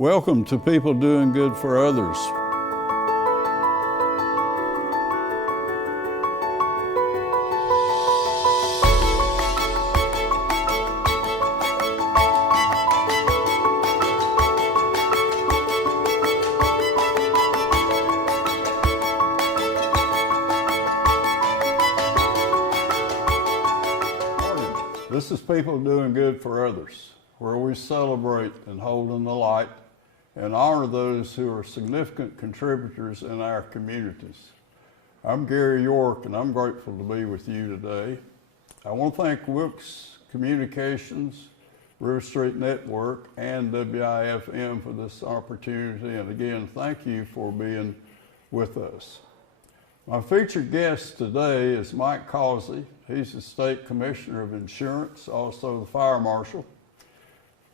Welcome to People Doing Good for Others. This is People Doing Good for Others, where we celebrate and hold in the light and honor those who are significant contributors in our communities. I'm Gary York, and I'm grateful to be with you today. I want to thank Wilkes Communications, River Street Network, and WIFM for this opportunity, and again, thank you for being with us. My featured guest today is Mike Causey. He's the State Commissioner of Insurance, also the Fire Marshal.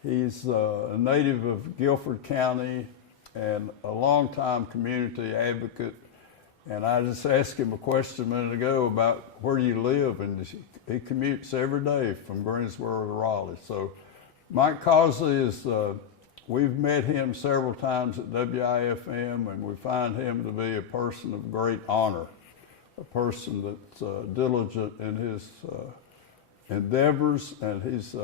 He's a native of Guilford County and a longtime community advocate. And I just asked him a question a minute ago about where do you live, and he commutes every day from Greensboro to Raleigh. So Mike Causey is, we've met him several times at WIFM, and we find him to be a person of great honor, a person that's diligent in his endeavors, and he's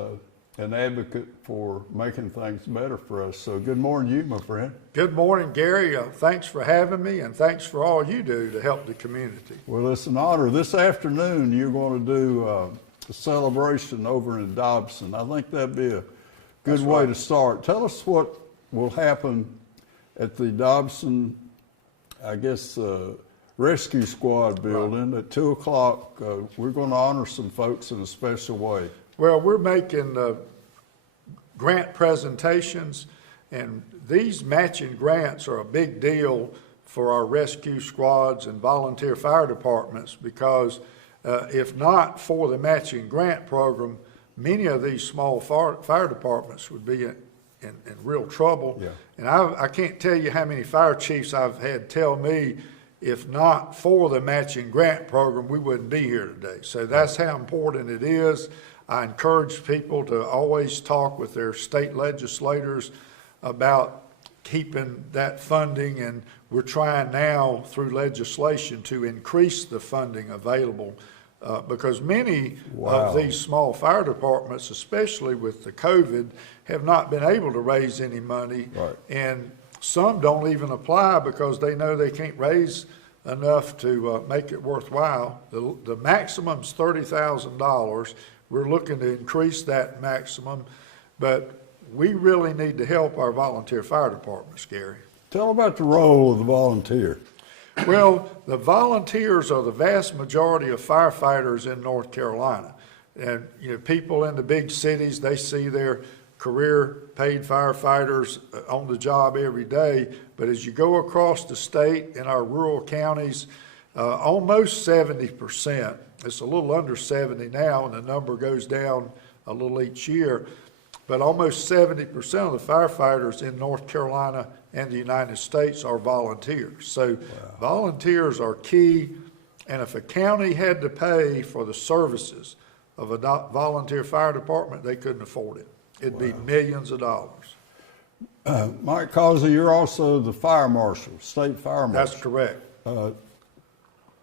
an advocate for making things better for us. So good morning to you, my friend. Good morning, Gary. Thanks for having me, and thanks for all you do to help the community. Well, it's an honor. This afternoon, you're going to do a celebration over in Dobson. I think that'd be a good way to start. Tell us what will happen at the Dobson, I guess, Rescue Squad building at 2 o'clock. We're going to honor some folks in a special way. Well, we're making grant presentations, and these matching grants are a big deal for our rescue squads and volunteer fire departments, because if not for the matching grant program, many of these small fire departments would be in real trouble. Yeah. And I can't tell you how many fire chiefs I've had tell me, if not for the matching grant program, we wouldn't be here today. So that's how important it is. I encourage people to always talk with their state legislators about keeping that funding, and we're trying now through legislation to increase the funding available because many of these small fire departments, especially with the COVID, have not been able to raise any money. Right. And some don't even apply because they know they can't raise enough to make it worthwhile. The maximum's $30,000. We're looking to increase that maximum, but we really need to help our volunteer fire departments, Gary. Tell about the role of the volunteer. Well, the volunteers are the vast majority of firefighters in North Carolina. And people in the big cities, they see their career paid firefighters on the job every day. But as you go across the state in our rural counties, almost 70%, it's a little under 70 now, and the number goes down a little each year, but almost 70% of the firefighters in North Carolina and the United States are volunteers. So volunteers are key, and if a county had to pay for the services of a volunteer fire department, they couldn't afford it. It'd be millions of dollars. Mike Causey, you're also the fire marshal, state fire marshal. That's correct.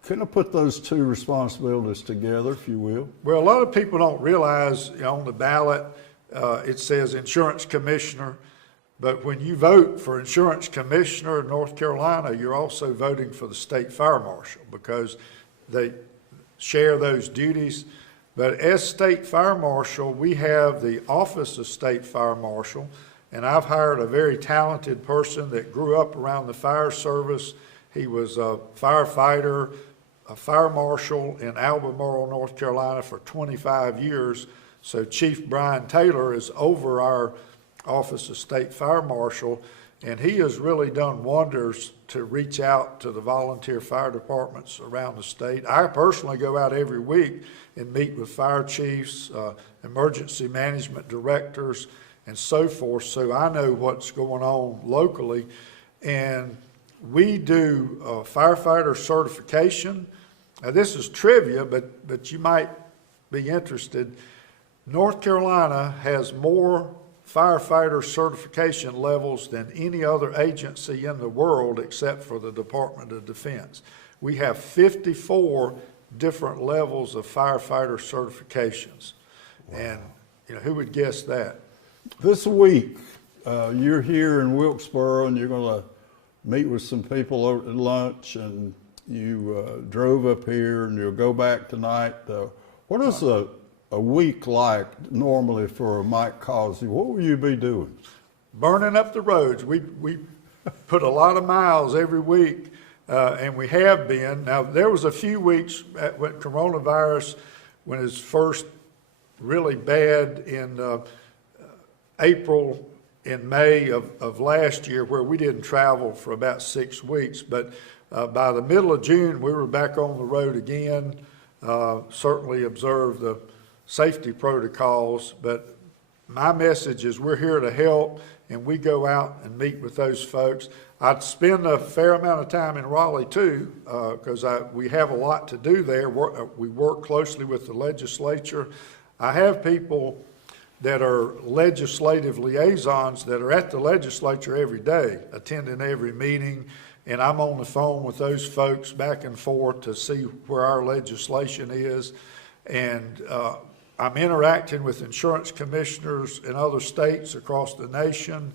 Can I put those two responsibilities together, if you will? Well, a lot of people don't realize on the ballot it says insurance commissioner, but when you vote for insurance commissioner in North Carolina, you're also voting for the state fire marshal because they share those duties. But as state fire marshal, we have the office of state fire marshal, and I've hired a very talented person that grew up around the fire service. He was a firefighter, a fire marshal in Albemarle, North Carolina for 25 years. So Chief Brian Taylor is over our Office of State Fire Marshal, and he has really done wonders to reach out to the volunteer fire departments around the state. I personally go out every week and meet with fire chiefs, emergency management directors, and so forth, so I know what's going on locally. And we do firefighter certification. Now this is trivia, but you might be interested. North Carolina has more firefighter certification levels than any other agency in the world except for the Department of Defense. We have 54 different levels of firefighter certifications. Wow. And, you know, who would guess that? This week, you're here in Wilkesboro and you're going to meet with some people over at lunch, and you drove up here and you'll go back tonight. What is a week like normally for Mike Causey? What will you be doing? Burning up the roads. We put a lot of miles every week, and we have been. Now, there was a few weeks when coronavirus, when it was first really bad in April and May of last year, where we didn't travel for about 6 weeks. But by the middle of June, we were back on the road again, certainly observed the safety protocols. But my message is we're here to help, and we go out and meet with those folks. I'd spend a fair amount of time in Raleigh too, because we have a lot to do there. We work closely with the legislature. I have people that are legislative liaisons that are at the legislature every day, attending every meeting, and I'm on the phone with those folks back and forth to see where our legislation is. And I'm interacting with insurance commissioners in other states across the nation.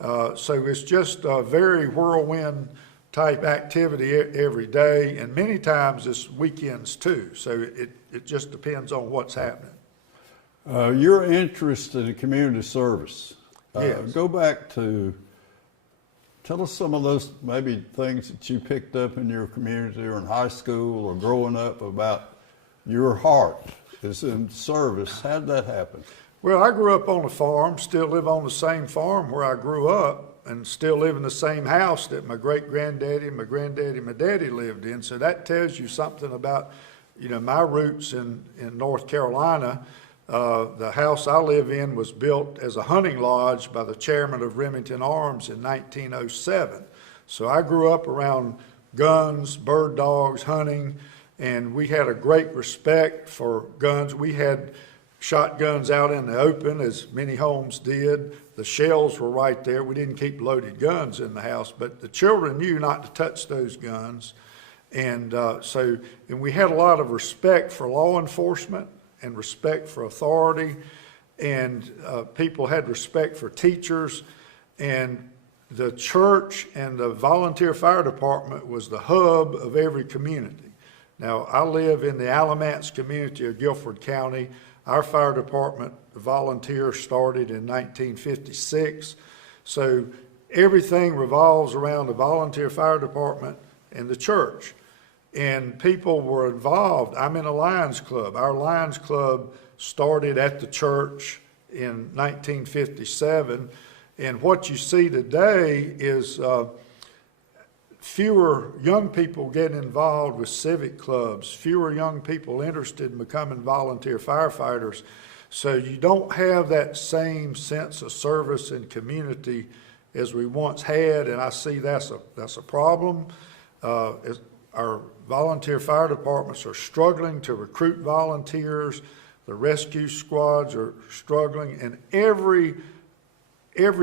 So it's just a very whirlwind type activity every day, and many times it's weekends too. So it just depends on what's happening. Your interest in community service. Yes. Go back to, tell us some of those maybe things that you picked up in your community or in high school or growing up about your heart is in service. How did that happen? Well, I grew up on a farm, still live on the same farm where I grew up, and still live in the same house that my great-granddaddy, my granddaddy, my daddy lived in. So that tells you something about, you know, my roots in North Carolina. The house I live in was built as a hunting lodge by the chairman of Remington Arms in 1907. So I grew up around guns, bird dogs, hunting, and we had a great respect for guns. We had shotguns out in the open, as many homes did. The shells were right there. We didn't keep loaded guns in the house, but the children knew not to touch those guns. And and we had a lot of respect for law enforcement and respect for authority, and people had respect for teachers, and the church and the volunteer fire department was the hub of every community. Now, I live in the Alamance community of Guilford County. Our fire department volunteer started in 1956, so everything revolves around the volunteer fire department and the church. And people were involved. I'm in a Lions Club. Our Lions Club started at the church in 1957. And what you see today is fewer young people getting involved with civic clubs, fewer young people interested in becoming volunteer firefighters. So you don't have that same sense of service and community as we once had, and I see that's a problem. Our volunteer fire departments are struggling to recruit volunteers. The rescue squads are struggling, and every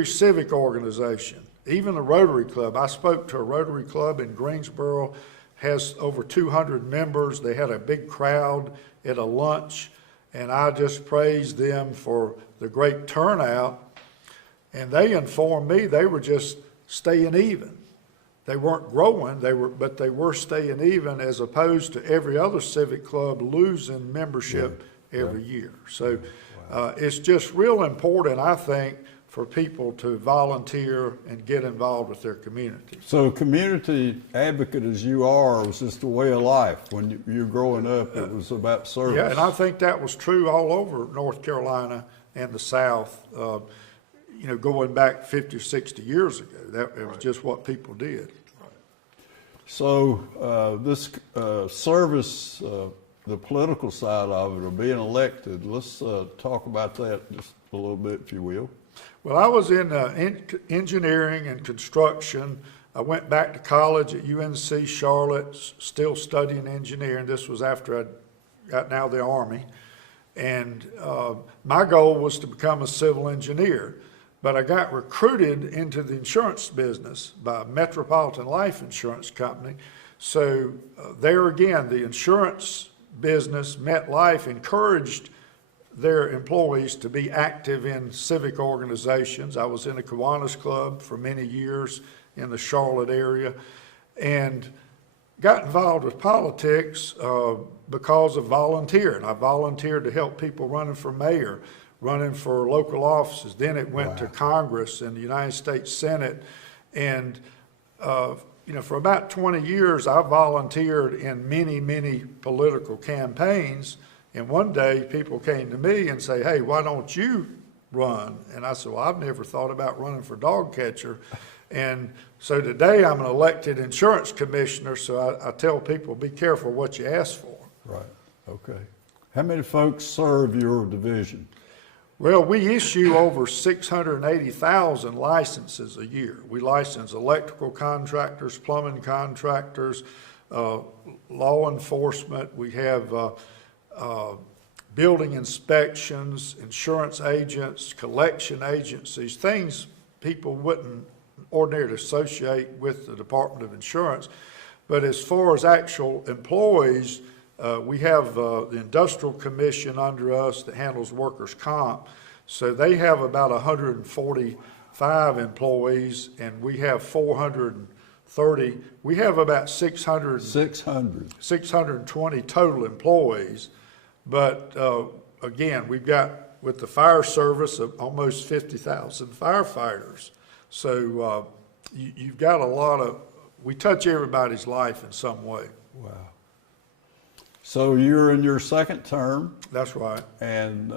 civic organization, even the Rotary Club. I spoke to a Rotary Club in Greensboro, has over 200 members. They had a big crowd at a lunch, and I just praised them for the great turnout. And they informed me they were just staying even. They weren't growing, but they were staying even, as opposed to every other civic club losing membership every year. So it's just real important, I think, for people to volunteer and get involved with their community. So community advocate as you are was just a way of life. When you're growing up, it was about service. Yeah, and I think that was true all over North Carolina and the South. You know, going back 50 or 60 years ago, it was just what people did. So this service, the political side of it, or being elected, let's talk about that just a little bit, if you will. Well, I was in engineering and construction. I went back to college at UNC Charlotte, still studying engineering. This was after I got out of the Army. And my goal was to become a civil engineer. But I got recruited into the insurance business by Metropolitan Life Insurance Company. So there again, the insurance business, MetLife, encouraged their employees to be active in civic organizations. I was in a Kiwanis Club for many years in the Charlotte area, and got involved with politics because of volunteering. I volunteered to help people running for mayor, running for local offices. Then it went to Congress and the United States Senate. And, for about 20 years, I volunteered in many, many political campaigns. And one day people came to me and say, hey, why don't you run? And I said, well, I've never thought about running for dog catcher. And so today I'm an elected insurance commissioner, so I tell people, be careful what you ask for. Right, okay. How many folks serve your division? Well, we issue over 680,000 licenses a year. We license electrical contractors, plumbing contractors, law enforcement. We have building inspections, insurance agents, collection agencies, things people wouldn't ordinarily associate with the Department of Insurance. But as far as actual employees, we have the Industrial Commission under us that handles workers' comp. So they have about 145 employees, and we have 430. We have about 620 total employees. But again, we've got, with the fire service, almost 50,000 firefighters. So you've got a lot of, we touch everybody's life in some way. Wow. So you're in your second term. That's right. And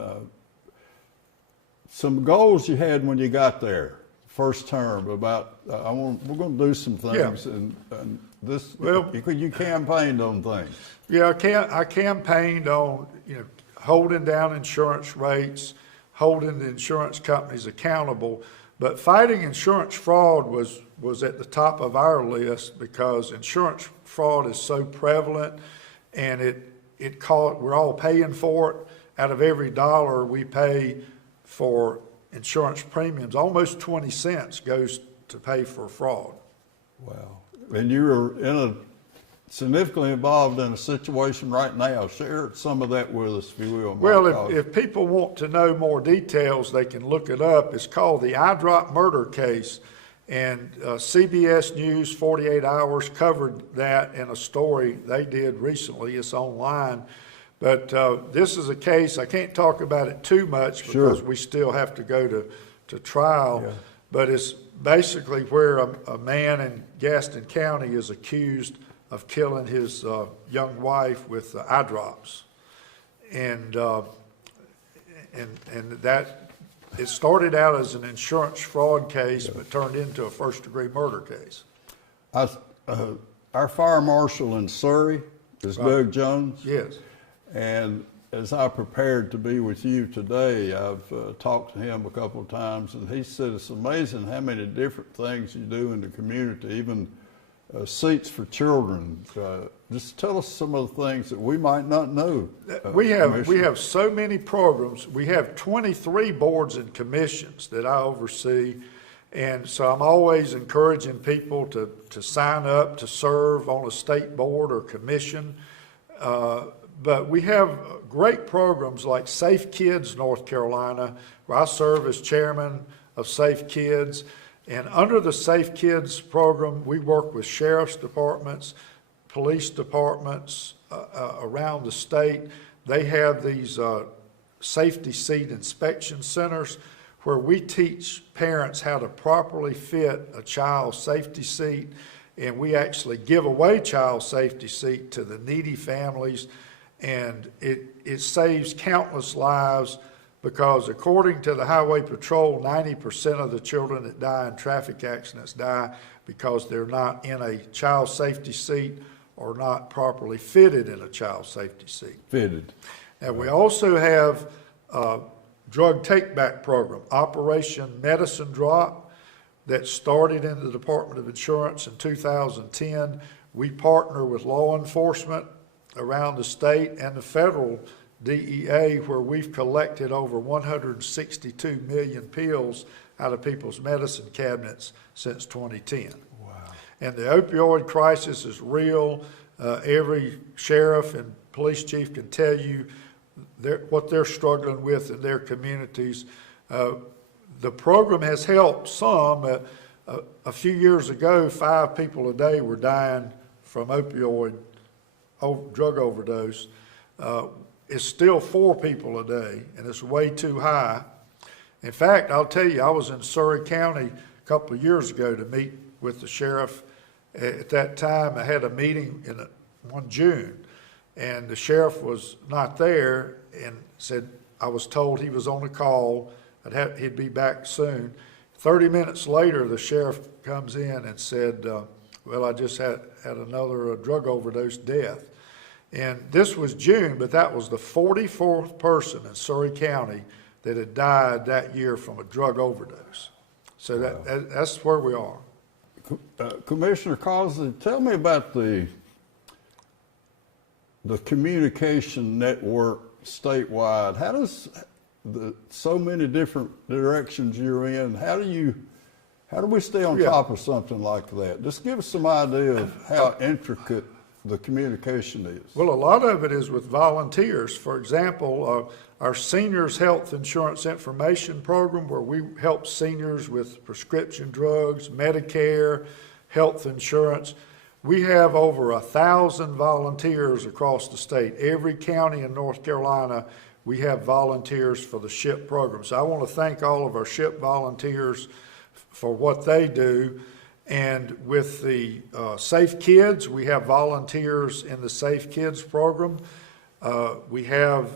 some goals you had when you got there, first term, about, we're going to do some things. Yeah. And this, well, you campaigned on things. Yeah, I campaigned on, holding down insurance rates, holding the insurance companies accountable. But fighting insurance fraud was at the top of our list, because insurance fraud is so prevalent, and we're all paying for it. Out of every dollar we pay for insurance premiums, almost 20 cents goes to pay for fraud. Wow. And you're significantly involved in a situation right now. Share some of that with us, if you will. Well, if people want to know more details, they can look it up. It's called the eye drop murder case. And CBS News 48 Hours covered that in a story they did recently. It's online. But this is a case, I can't talk about it too much because we still have to go to trial. Yeah. But it's basically where a man in Gaston County is accused of killing his young wife with eye drops. And that, it started out as an insurance fraud case, but turned into a first-degree murder case. Our fire marshal in Surrey is Doug Jones. Yes. And as I prepared to be with you today, I've talked to him a couple of times, and he said it's amazing how many different things you do in the community, even seats for children. Just tell us some of the things that we might not know. We have so many programs. We have 23 boards and commissions that I oversee, and so I'm always encouraging people to sign up to serve on a state board or commission. But we have great programs like Safe Kids North Carolina, where I serve as chairman of Safe Kids. And under the Safe Kids program, we work with sheriff's departments, police departments around the state. They have these safety seat inspection centers where we teach parents how to properly fit a child's safety seat. And we actually give away child safety seat to the needy families. And it saves countless lives, because according to the Highway Patrol, 90% of the children that die in traffic accidents die because they're not in a child safety seat or not properly fitted in a child safety seat. Fitted. And we also have a drug take-back program, Operation Medicine Drop, that started in the Department of Insurance in 2010. We partner with law enforcement around the state and the federal DEA, where we've collected over 162 million pills out of people's medicine cabinets since 2010. Wow. And the opioid crisis is real. Every sheriff and police chief can tell you what they're struggling with in their communities. The program has helped some. A few years ago, 5 people a day were dying from opioid drug overdose. It's still 4 people a day, and it's way too high. In fact, I'll tell you, I was in Surrey County a couple of years ago to meet with the sheriff. At that time, I had a meeting one June, and the sheriff was not there and said, I was told he was on a call, he'd be back soon. 30 minutes later, the sheriff comes in and said, well, I just had another drug overdose death. And this was June, but that was the 44th person in Surrey County that had died that year from a drug overdose. So that's where we are. Commissioner Causey, tell me about the communication network statewide. How does so many different directions you're in, how do we stay on top of something like that? Just give us some idea of how intricate the communication is. Well, a lot of it is with volunteers. For example, our Seniors Health Insurance Information Program, where we help seniors with prescription drugs, Medicare, health insurance. We have over 1,000 volunteers across the state. Every county in North Carolina, we have volunteers for the SHIP program. So I want to thank all of our SHIP volunteers for what they do. And with the Safe Kids, we have volunteers in the Safe Kids program. We have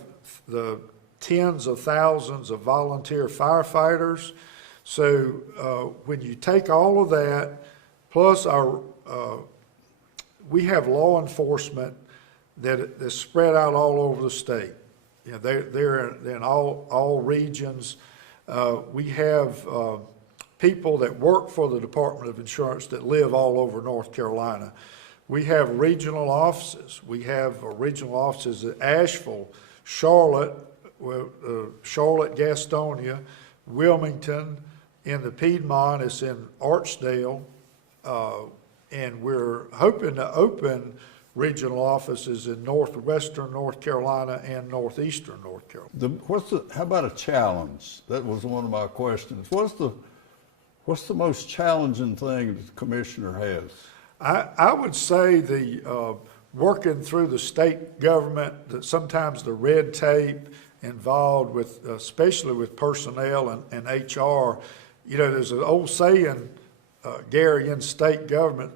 the tens of thousands of volunteer firefighters. So when you take all of that, plus we have law enforcement that's spread out all over the state. You know, they're in all regions. We have people that work for the Department of Insurance that live all over North Carolina. We have regional offices. We have regional offices at Asheville, Charlotte, Gastonia, Wilmington. In the Piedmont, it's in Archdale. And we're hoping to open regional offices in northwestern North Carolina and northeastern North Carolina. How about a challenge? That was one of my questions. What's the most challenging thing the commissioner has? I would say the working through the state government, sometimes the red tape involved with, especially with personnel and HR. You know, there's an old saying, Gary, in state government,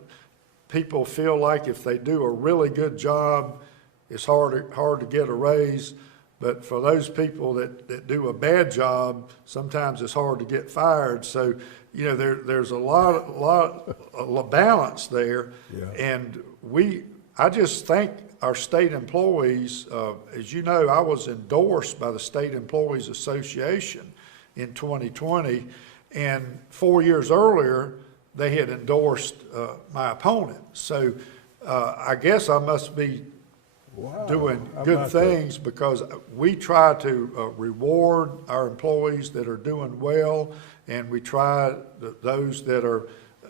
people feel like if they do a really good job, it's hard to get a raise. But for those people that do a bad job, sometimes it's hard to get fired. So, you know, there's a lot of balance there. Yeah. And I just thank our state employees. As you know, I was endorsed by the State Employees Association in 2020. And 4 years earlier, they had endorsed my opponent. So I guess I must be doing good things because we try to reward our employees that are doing well, and we try those that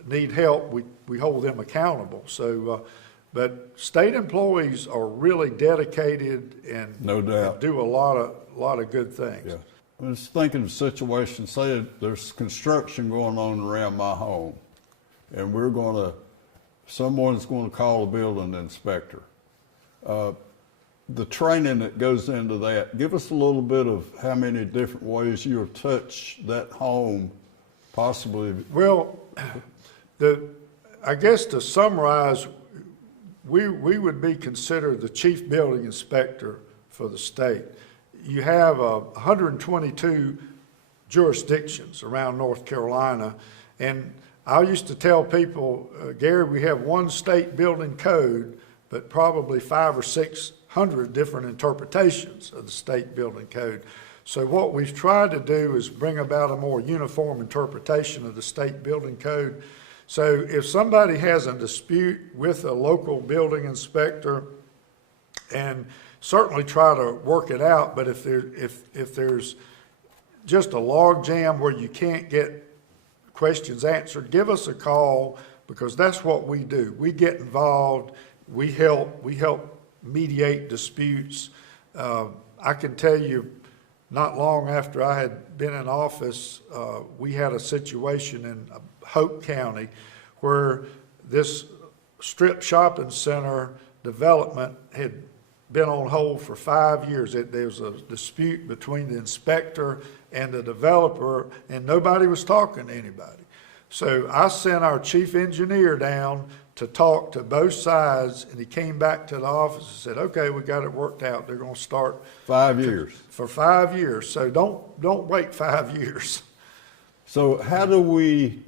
need help, we hold them accountable. So, but state employees are really dedicated and, no doubt, and do a lot of good things. Yeah. I was thinking of a situation, say there's construction going on around my home, and someone's going to call a building inspector. The training that goes into that, give us a little bit of how many different ways you have touched that home, possibly. Well, I guess to summarize, we would be considered the chief building inspector for the state. You have 122 jurisdictions around North Carolina, and I used to tell people, Gary, we have one state building code, but probably 500 or 600 different interpretations of the state building code. So what we've tried to do is bring about a more uniform interpretation of the state building code. So if somebody has a dispute with a local building inspector, and certainly try to work it out, but if there's just a log jam where you can't get questions answered, give us a call, because that's what we do. We get involved, we help mediate disputes. I can tell you, not long after I had been in office, we had a situation in Hope County where this strip shopping center development had been on hold for 5 years. There was a dispute between the inspector and the developer, and nobody was talking to anybody. So I sent our chief engineer down to talk to both sides, and he came back to the office and said, okay, we got it worked out. They're going to start 5 years. For 5 years. So don't wait 5 years. So how do we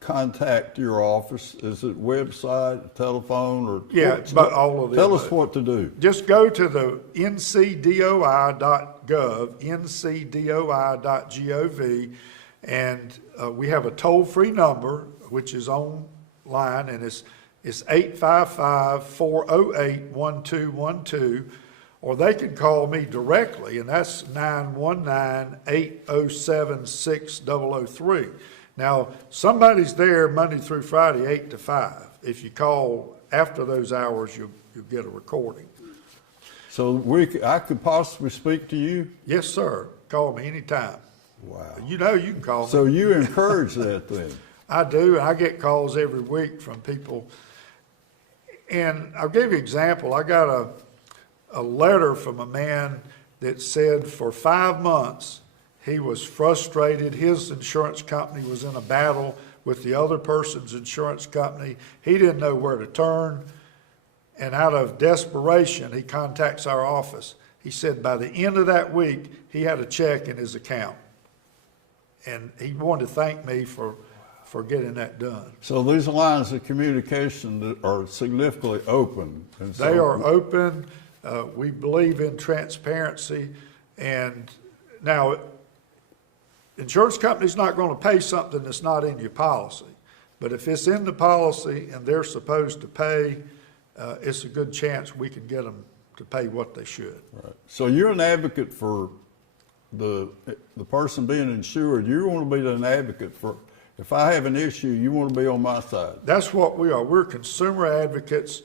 contact your office? Is it website, telephone, or? Yeah, it's about all of them. Tell us what to do. Just go to the NCDOI.GOV, NCDOI.GOV, and we have a toll-free number, which is online, and it's 855-408-1212, or they can call me directly, and that's 919-807-6003. Now, somebody's there Monday through Friday, 8 to 5. If you call after those hours, you'll get a recording. So I could possibly speak to you? Yes, sir. Call me anytime. Wow. You know you can call me. So you encourage that then? I do. I get calls every week from people. And I'll give you an example. I got a letter from a man that said for 5 months he was frustrated. His insurance company was in a battle with the other person's insurance company. He didn't know where to turn. And out of desperation, he contacts our office. He said by the end of that week, he had a check in his account. And he wanted to thank me for getting that done. So these lines of communication are significantly open. And so they are open. We believe in transparency. And now, insurance company's not going to pay something that's not in your policy. But if it's in the policy and they're supposed to pay, it's a good chance we can get them to pay what they should. Right. So you're an advocate for the person being insured. You want to be an advocate for, if I have an issue, you want to be on my side. That's what we are. We're consumer advocates.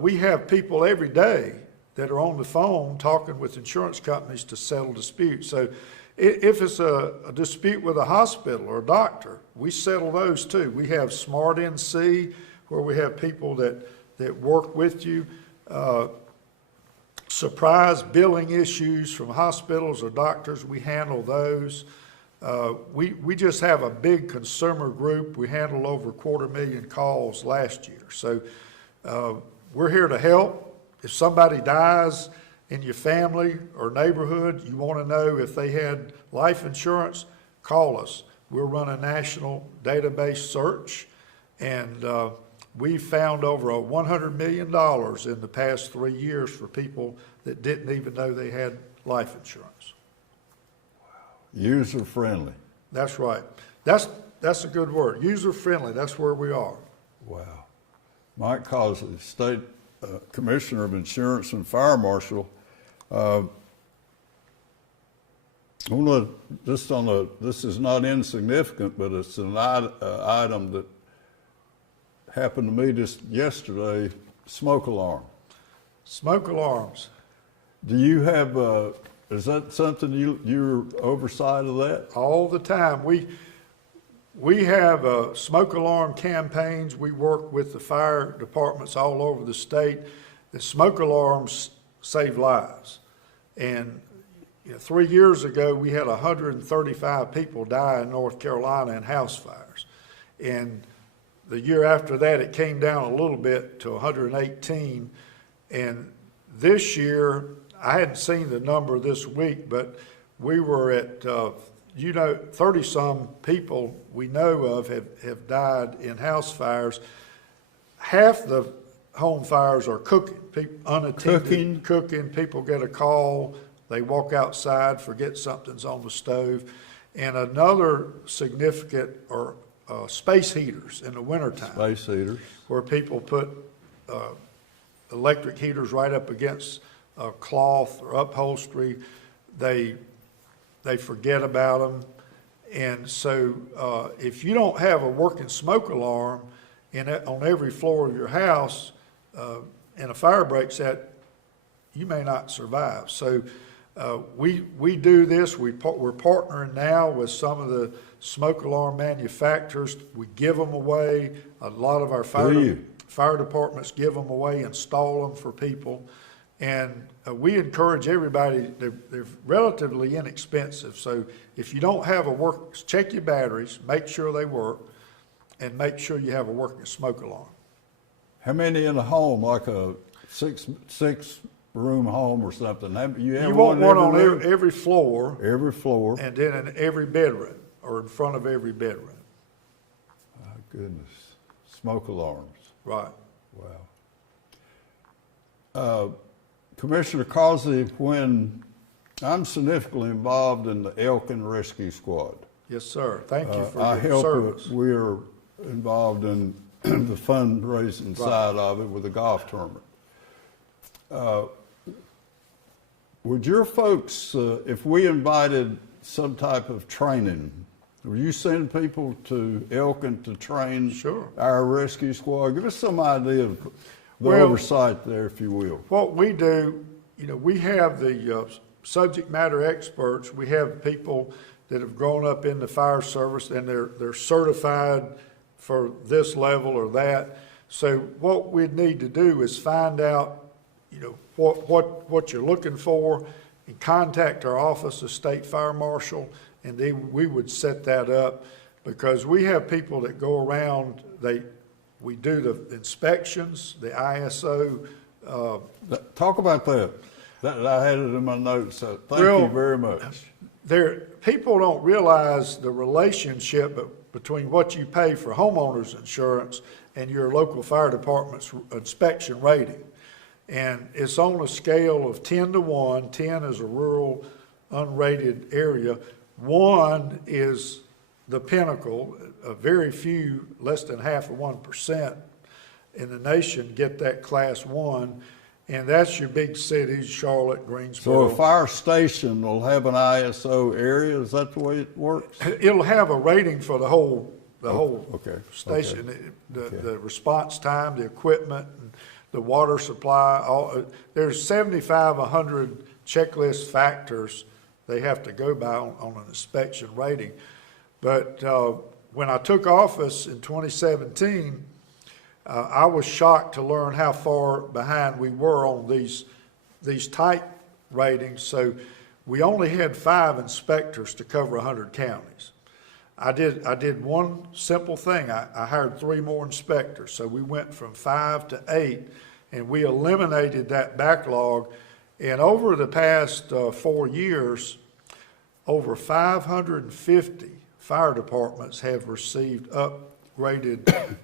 We have people every day that are on the phone talking with insurance companies to settle disputes. So if it's a dispute with a hospital or a doctor, we settle those too. We have Smart NC, where we have people that work with you. Surprise billing issues from hospitals or doctors, we handle those. We just have a big consumer group. We handled over 250,000 calls last year. So we're here to help. If somebody dies in your family or neighborhood, you want to know if they had life insurance, call us. We'll run a national database search, and we found over $100 million in the past 3 years for people that didn't even know they had life insurance. User friendly. That's right. That's a good word. User friendly. That's where we are. Wow. Mike Causey, State Commissioner of Insurance and Fire Marshal. This is not insignificant, but it's an item that happened to me just yesterday. Smoke alarm. Smoke alarms. Do you have? Is that something you're oversight of that? All the time. We have smoke alarm campaigns. We work with the fire departments all over the state. The smoke alarms save lives. And 3 years ago, we had 135 people die in North Carolina in house fires. And the year after that, it came down a little bit to 118. And this year, I hadn't seen the number this week, but we were at 30-some people we know of have died in house fires. Half the home fires are cooking, unattended cooking. People get a call, they walk outside, forget something's on the stove. And another significant are space heaters in the wintertime. Space heaters. Where people put electric heaters right up against cloth or upholstery. They forget about them. And so if you don't have a working smoke alarm on every floor of your house, and a fire breaks out, you may not survive. So we do this. We're partnering now with some of the smoke alarm manufacturers. We give them away. A lot of our fire departments give them away, install them for people. And we encourage everybody, they're relatively inexpensive. So if you don't have check your batteries, make sure they work, and make sure you have a working smoke alarm. How many in a home, like a six room home or something? You want one on every floor. Every floor. And then in every bedroom, or in front of every bedroom. My goodness. Smoke alarms. Right. Wow. Commissioner Causey, when I'm significantly involved in the Elk Rescue Squad. Yes, sir. Thank you for your service. We're involved in the fundraising side of it with the golf tournament. Would your folks, if we invited some type of training, would you send people to Elkin to train our rescue squad? Give us some idea of the oversight there, if you will. What we do, we have the subject matter experts. We have people that have grown up in the fire service, and they're certified for this level or that. So what we need to do is find out, what you're looking for, and contact our office of State Fire Marshal, and then we would set that up, because we have people that go around. We do the inspections, the ISO. Talk about that. I had it in my notes. So thank you very much. People don't realize the relationship between what you pay for homeowners insurance and your local fire department's inspection rating. And it's on a scale of 10 to 1. 10 is a rural, unrated area. 1 is the pinnacle. Very few, less than 0.5% in the nation get that class 1. And that's your big cities, Charlotte, Greensboro. So a fire station will have an ISO area? Is that the way it works? It'll have a rating for the whole station. Okay. The response time, the equipment, the water supply. There's 100 checklist factors they have to go by on an inspection rating. But when I took office in 2017, I was shocked to learn how far behind we were on these type ratings. So we only had 5 inspectors to cover 100 counties. I did one simple thing. I hired 3 more inspectors. So we went from 5 to 8, and we eliminated that backlog. And over the past 4 years, over 550 fire departments have received upgraded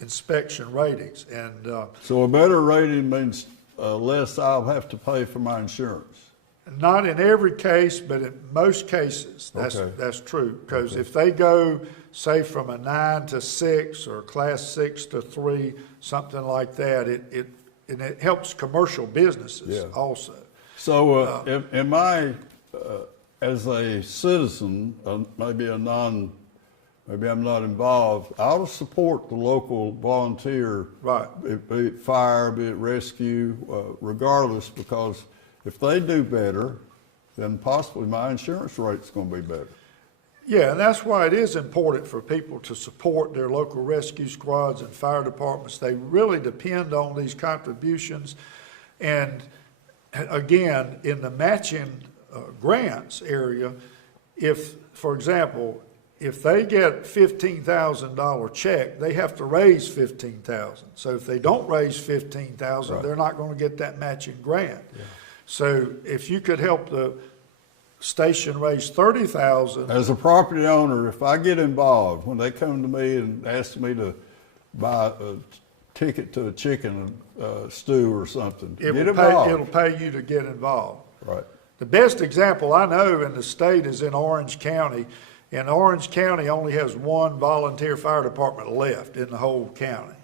inspection ratings. And so a better rating means less I'll have to pay for my insurance. Not in every case, but in most cases, that's true. Because if they go, say, from a 9 to 6 or class 6 to 3, something like that, it helps commercial businesses also. So am I, as a citizen, maybe I'm not involved, I ought to support the local volunteer, be it fire, be it rescue, regardless, because if they do better, then possibly my insurance rate's going to be better. Yeah, and that's why it is important for people to support their local rescue squads and fire departments. They really depend on these contributions. And again, in the matching grants area, if, for example, if they get $15,000 check, they have to raise $15,000. So if they don't raise $15,000, they're not going to get that matching grant. Yeah. So if you could help the station raise $30,000. As a property owner, if I get involved, when they come to me and ask me to buy a ticket to a chicken stew or something, it'll pay you to get involved. Right. The best example I know in the state is in Orange County. And Orange County only has 1 volunteer fire department left in the whole county.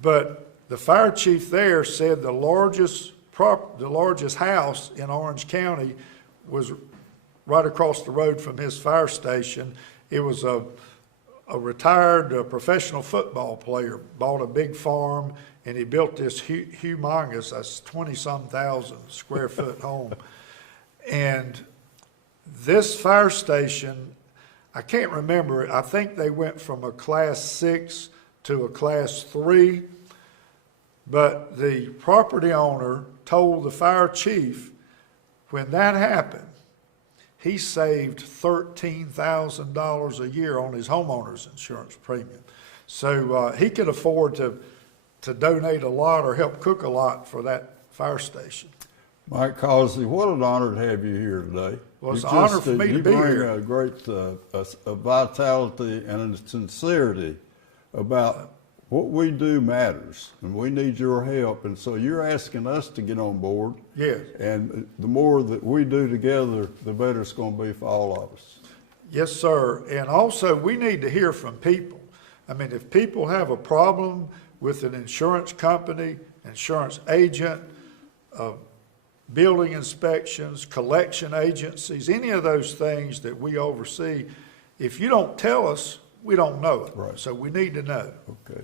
But the fire chief there said the largest house in Orange County was right across the road from his fire station. It was a retired professional football player, bought a big farm, and he built this humongous, that's 20-some thousand square foot home. And this fire station, I can't remember, I think they went from a class 6 to a class 3, but the property owner told the fire chief when that happened, he saved $13,000 a year on his homeowner's insurance premium. So he could afford to donate a lot or help cook a lot for that fire station. Mike Causey, what an honor to have you here today. Well, it's an honor for me to be here. You bring a great a vitality and a sincerity about what we do matters, and we need your help. And so you're asking us to get on board. Yes. And the more that we do together, the better it's going to be for all of us. Yes, sir. And also, we need to hear from people. I mean, if people have a problem with an insurance company, insurance agent, building inspections, collection agencies, any of those things that we oversee, if you don't tell us, we don't know it. Right. So we need to know. Okay.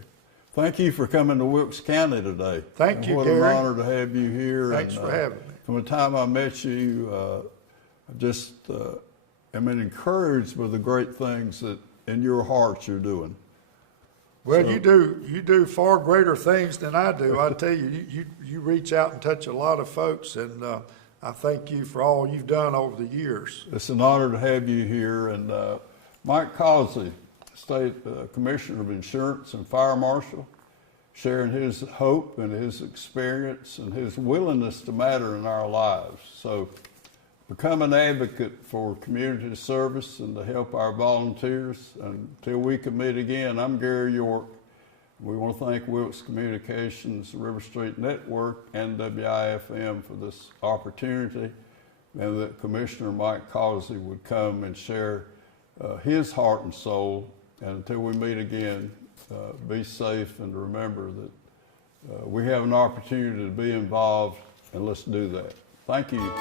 Thank you for coming to Wilkes County today. Thank you, what Gary. What an honor to have you here. Thanks for having me. From the time I met you, I just am encouraged by the great things that in your heart you're doing. Well, So- you do far greater things than I do. I tell you, you reach out and touch a lot of folks, and I thank you for all you've done over the years. It's an honor to have you here. And Mike Causey, State Commissioner of Insurance and Fire Marshal, sharing his hope and his experience and his willingness to matter in our lives. So become an advocate for community service and to help our volunteers. Until we can meet again, I'm Gary York. We want to thank Wilkes Communications, River Street Network, and WIFM for this opportunity, and that Commissioner Mike Causey would come and share his heart and soul. And until we meet again, be safe and remember that we have an opportunity to be involved, and let's do that. Thank you.